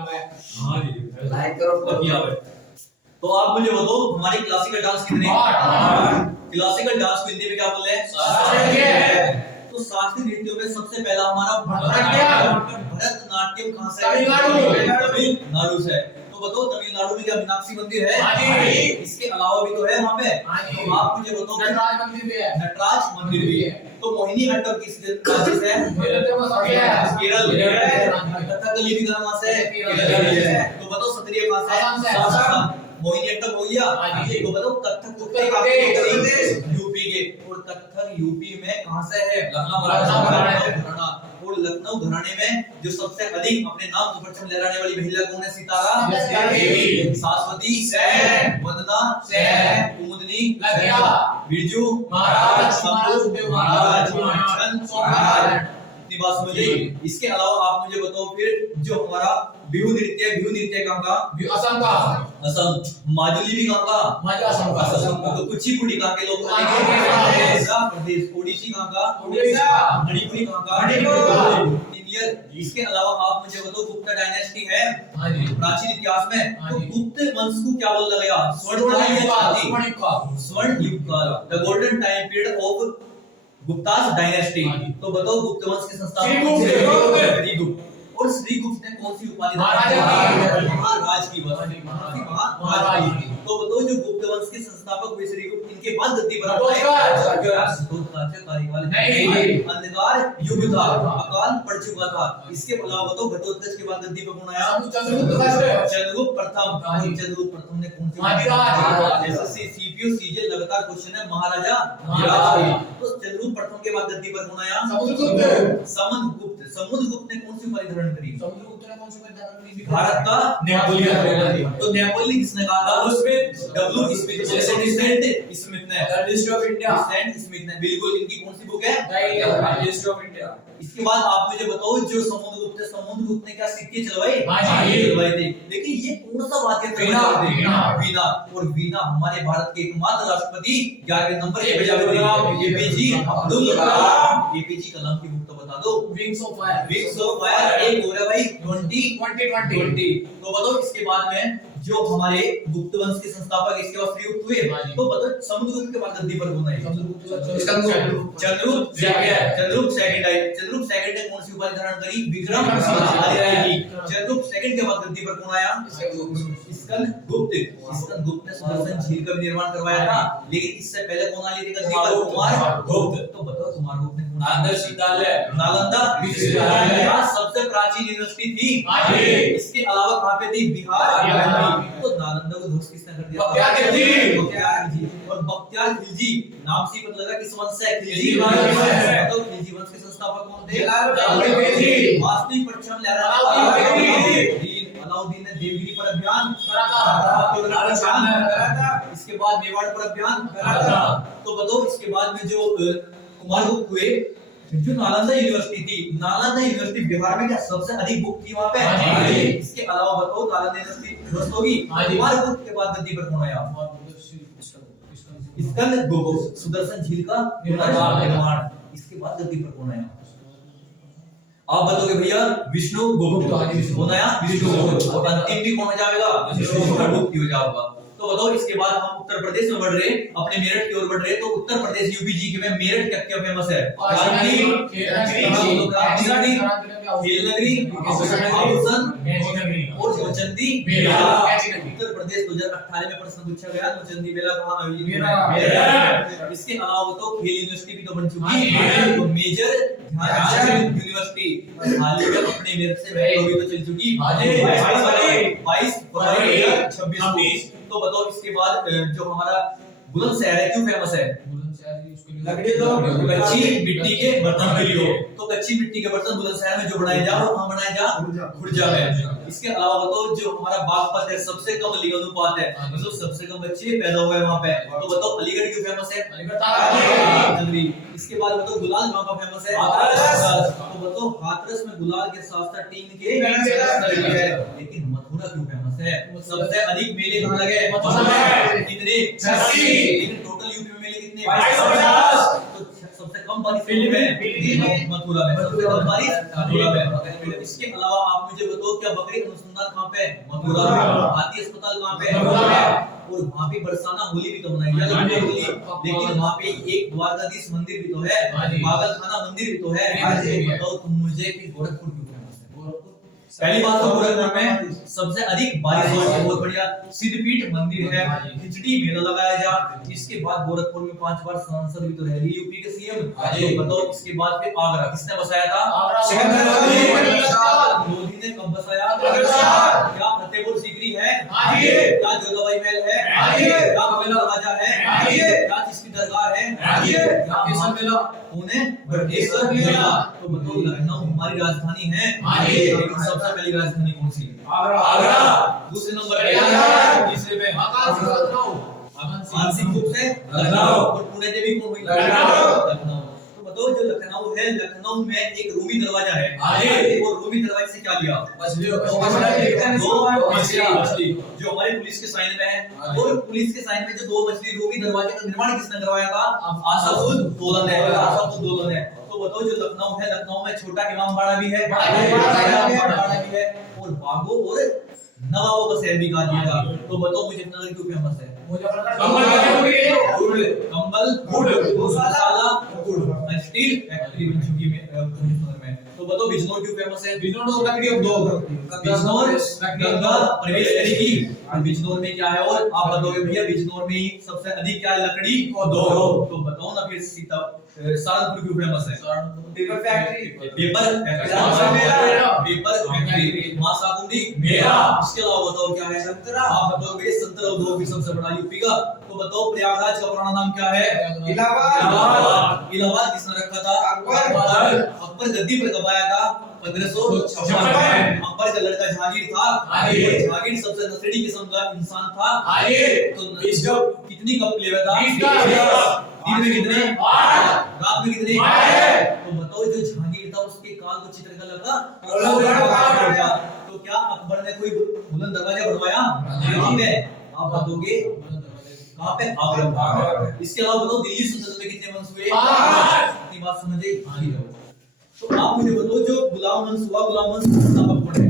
हाँ जी लाइक करो किया है। तो आप मुझे बताओ हमारी क्लासिकल डांस कितने क्लासिकल डांस को हिंदी में क्या बोलते हैं शास्त्रीय। तो शास्त्रीय नृत्यों में सबसे पहला हमारा भरतनाट्यम कहां से है तमिलनाडु से। तो बताओ तमिलनाडु में क्या मीनाक्षी मंदिर है इसके अलावा भी तो है वहां पे। तो आप मुझे बताओ नटराज मंदिर भी है नटराज मंदिर भी है। तो मोहिनी अट्टम किस राज्य से है केरल। कथकली भी कहां से है केरल से। तो बताओ सत्रिय कहां से है मोहिनी अट्टम हो गया। तो बताओ कथक यूपी के। और कथक यूपी में कहां से है लखनऊ। और लखनऊ घराने में जो सबसे अधिक अपने नाम पर परचम लहराने वाली महिला कौन है सितारा देवी सरस्वती वंदना कुमुदनी बिरजू महाराज इतनी बात समझ आई। इसके अलावा आप मुझे बताओ फिर जो हमारा बिहू नृत्य कहां का असम। माजुली भी कहां का असम। तो कुचिपुड़ी कहां के लोग प्रदेश। ओडिसी कहां का मणिपुरी कहां का इसके अलावा आप मुझे बताओ गुप्त डायनेस्टी है प्राचीन इतिहास में। तो गुप्त वंश को क्या बोला गया स्वर्ण युग का the golden time period of Guptas dynasty. तो बताओ गुप्त वंश के संस्थापक श्रीगुप्त। और श्रीगुप्त ने कौन सी उपाधि महाराज की महाराज की। तो बताओ जो गुप्त वंश के संस्थापक हुए श्रीगुप्त इनके बाद गद्दी पर अंधकार युग था अकाल पड़ चुका था। इसके अलावा बताओ घटोत्कच के बाद गद्दी पर कौन आया चंद्रगुप्त प्रथम। चंद्रगुप्त प्रथम ने कौन सी एसएससी सीपीयू सीजे लगातार क्वेश्चन है महाराजा तो चंद्रगुप्त प्रथम के बाद गद्दी पर कौन आया समुद्रगुप्त। समुद्रगुप्त ने कौन सी उपाधि धारण करी भारत का नेपोलियन। तो नेपोलियन किसने कहा था स्मिथ ने हिस्ट्री ऑफ इंडिया स्मिथ ने बिल्कुल। इनकी कौन सी बुक है हिस्ट्री ऑफ इंडिया। इसके बाद आप मुझे बताओ जो समुद्रगुप्त ने क्या सिक्के चलवाए थे। देखिए ये कौन सा वाद्य वीणा। और वीणा हमारे भारत के एकमात्र राष्ट्रपति 11वें number APJ Abdul Kalam. APJ कलाम की बुक तो बता दो विंग्स ऑफ फायर एक हो रहा भाई 2020। तो बताओ इसके बाद में जो हमारे गुप्त वंश के संस्थापक इसके बाद श्रीगुप्त हुए। तो बताओ समुद्रगुप्त के बाद गद्दी पर कौन है चंद्रगुप्त सेकंड ने कौन सी उपाधि धारण करी विक्रम आदित्य की। चंद्रगुप्त सेकंड के बाद गद्दी पर कौन आया स्कंदगुप्त ने सुदर्शन झील का भी निर्माण करवाया था। लेकिन इससे पहले कौन आए थे गद्दी पर कुमारगुप्त। तो बताओ कुमारगुप्त ने नालंदा विश्वविद्यालय सबसे प्राचीन यूनिवर्सिटी थी। इसके अलावा कहां पे थी बिहार। तो नालंदा को ध्वस्त किसने कर दिया और बख्तियार खिलजी नाम से पता लगा किस वंश से खिलजी तो खिलजी वंश के संस्थापक कौन थे वास्तविक परचम लहराने अलाउद्दीन ने देवगिरी पर अभियान करा था। इसके बाद मेवाड़ पर अभियान करा था। तो बताओ इसके बाद में जो कुमारगुप्त हुए जो नालंदा यूनिवर्सिटी थी। नालंदा यूनिवर्सिटी बिहार में क्या सबसे अधिक बुक थी वहां पे। इसके अलावा बताओ नालंदा यूनिवर्सिटी ध्वस्त होगी। कुमारगुप्त के बाद गद्दी पर कौन आया स्कंदगुप्त सुदर्शन झील का निर्माण। इसके बाद गद्दी पर कौन आया आप बताओगे भैया विष्णुगुप्त। कौन आया विष्णुगुप्त। और अंतिम भी कौन हो जाएगा विष्णुगुप्त हो जाएगा। तो बताओ इसके बाद हम उत्तर प्रदेश में बढ़ रहे अपने मेरठ की ओर बढ़ रहे। तो उत्तर प्रदेश यूपी जी के में मेरठ क्या फेमस है खेल नगरी और नौचंदी मेला। उत्तर प्रदेश 2018 में प्रश्न पूछा गया नौचंदी मेला कहां। इसके अलावा बताओ खेल यूनिवर्सिटी भी तो बन चुकी है तो मेजर ध्यानचंद यूनिवर्सिटी हाल ही में अपने मेरठ से तो चल चुकी 22 फरवरी 2026। तो बताओ इसके बाद जो हमारा बुलंदशहर है क्यों फेमस है लकड़ी तो कच्ची मिट्टी के बर्तन के लिए। तो कच्ची मिट्टी के बर्तन बुलंदशहर में जो बनाए जा वो कहां बनाए जा खुर्जा में। इसके अलावा बताओ जो हमारा बागपत है सबसे कम लिंग अनुपात है मतलब सबसे कम बच्चे पैदा हुए वहां पे। तो बताओ अलीगढ़ क्यों फेमस है इसके बाद बताओ गुलाल कहां का फेमस है हाथरस। तो बताओ हाथरस में गुलाल के साथ साथ टीन के लेकिन मथुरा क्यों फेमस है सबसे अधिक मेले कहां लगे कितने 86। लेकिन टोटल यूपी में मेले कितने 2250। तो सबसे कम बारिश मथुरा में। सबसे कम बारिश मथुरा में। इसके अलावा आप मुझे बताओ क्या बकरी अनुसंधान कहाँ पे है? मथुरा में। हाथी अस्पताल कहाँ पे है? मथुरा में। और वहाँ पे बरसाना होली भी तो मनाई जाती है होली, लेकिन वहाँ पे एक द्वारकाधीश मंदिर भी तो है, पागल खाना मंदिर भी तो है। तो बताओ तुम मुझे कि गोरखपुर क्यों फेमस है? पहली बात तो गोरखपुर में सबसे अधिक बारिश होती है, बहुत बढ़िया सिद्धपीठ मंदिर है, खिचड़ी मेला लगाया जा। इसके बाद गोरखपुर में 5 बार सांसद भी तो रह रही यूपी के सीएम। तो बताओ इसके बाद फिर आगरा किसने बसाया था? मोदी ने कब बसाया? क्या फतेहपुर सीकरी है? क्या जोधाबाई महल है? क्या कोयला दरवाजा है? क्या चिश्ती दरगाह है? क्या किसान मेला? पुणे बटेश्वर मेला। तो बताओ लखनऊ हमारी राजधानी है, लेकिन सबसे पहली राजधानी कौन सी है? आगरा। दूसरे नंबर पे तीसरे पे मानसिक रूप से लखनऊ। और पुणे देवी कौन हुई? लखनऊ। तो बताओ जो लखनऊ है, लखनऊ में एक रूमी दरवाजा है, वो रूमी दरवाजे से क्या लिया? मछली जो हमारे पुलिस के साइन में है। और पुलिस के साइन में जो 2 मछली रूमी दरवाजे का निर्माण किसने करवाया था? आसादुद्दौला ने। तो बताओ जो लखनऊ है, लखनऊ में छोटा इमाम बाड़ा भी है, और बागों और नवाबों का शहर भी कहा जाएगा। तो बताओ मुजफ्फरनगर क्यों फेमस है? कंबल, मसाला, स्टील फैक्ट्री बन चुकी है मुजफ्फरनगर में। तो बताओ बिजनौर क्यों फेमस है? बिजनौर गंगा प्रवेश करेगी। बिजनौर में क्या है? और आप बताओगे भैया बिजनौर में ही सबसे अधिक क्या है? लकड़ी और दोहरो। तो बताओ ना फिर सहारनपुर क्यों फेमस है? पेपर फैक्ट्री, मासाकुंडी मेला। इसके अलावा बताओ क्या है? संतरा। आप बताओगे संतरा उद्योग भी सबसे बड़ा यूपी का। तो बताओ प्रयागराज का पुराना नाम क्या है? इलाहाबाद। किसने रखा था? अकबर गद्दी पर कब आया था? 1556। अकबर का लड़का जहांगीर था। जहांगीर सबसे नशेड़ी किस्म का इंसान था। तो कितनी कप लेवा था? दिन में कितने? रात में कितने? तो बताओ जो जहांगीर था उसके काल को चित्रकला का तो क्या अकबर ने कोई बुलंद दरवाजा बनवाया? कहाँ पे? आप बताओगे कहाँ पे? आगरा। इसके अलावा बताओ दिल्ली सल्तनत में कितने वंश हुए? इतनी बात समझे? तो आप मुझे बताओ जो गुलाम वंश हुआ, गुलाम वंश स्थापक कौन है?